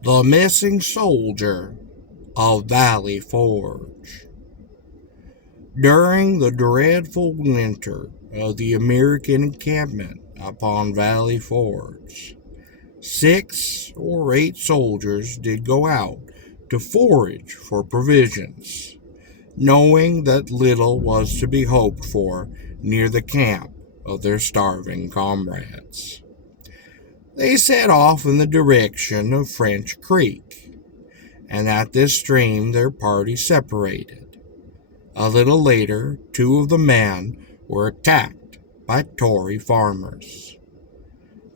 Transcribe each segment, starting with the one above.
The Missing Soldier of Valley Forge. During the dreadful winter of the American encampment upon Valley Forge, 6 or 8 soldiers did go out to forage for provisions, knowing that little was to be hoped for near the camp of their starving comrades. They set off in the direction of French Creek, and at this stream their party separated. A little later, 2 of the men were attacked by Tory farmers.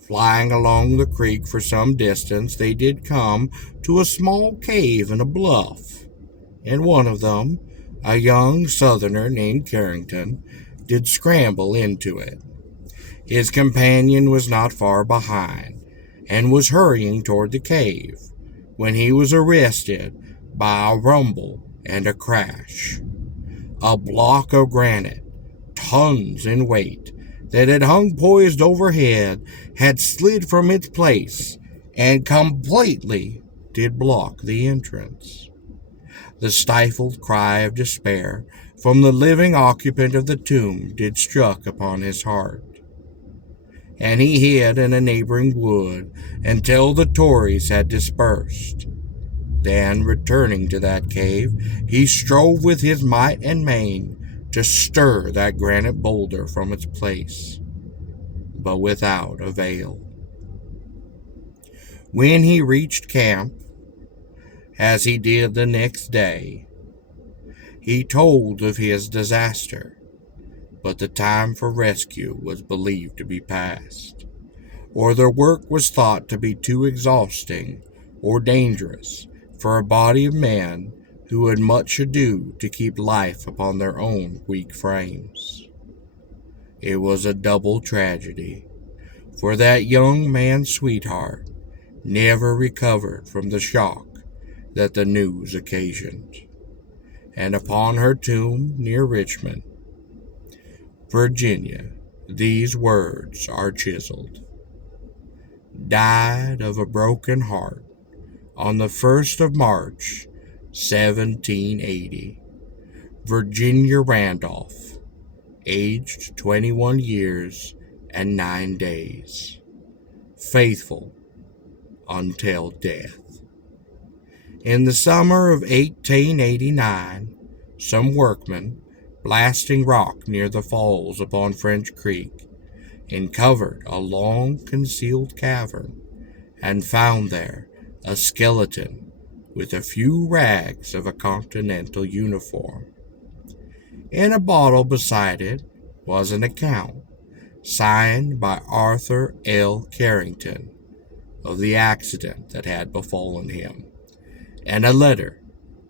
Flying along the creek for some distance, they did come to a small cave in a bluff, and one of them, a young southerner named Carrington, did scramble into it. His companion was not far behind, and was hurrying toward the cave, when he was arrested by a rumble and a crash. A block of granite, tons in weight, that had hung poised overhead, had slid from its place, and completely did block the entrance. The stifled cry of despair from the living occupant of the tomb did struck upon his heart, and he hid in a neighboring wood until the Tories had dispersed. Then, returning to that cave, he strove with his might and main to stir that granite boulder from its place, but without avail. When he reached camp, as he did the next day, he told of his disaster, but the time for rescue was believed to be past, or their work was thought to be too exhausting or dangerous for a body of men who had much ado to keep life upon their own weak frames. It was a double tragedy, for that young man's sweetheart never recovered from the shock that the news occasioned, and upon her tomb near Richmond, Virginia, these words are chiseled: "Died of a broken heart on the 1st of March, 1780, Virginia Randolph, aged 21 years and 9 days, faithful until death." In the summer of 1889, some workmen, blasting rock near the falls upon French Creek, uncovered a long-concealed cavern and found there a skeleton with a few rags of a continental uniform. In a bottle beside it was an account, signed by Arthur L. Carrington, of the accident that had befallen him, and a letter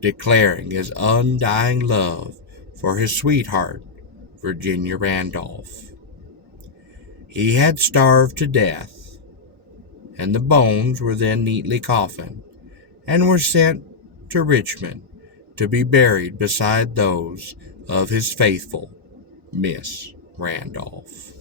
declaring his undying love for his sweetheart, Virginia Randolph. He had starved to death, and the bones were then neatly coffined and were sent to Richmond to be buried beside those of his faithful Miss Randolph.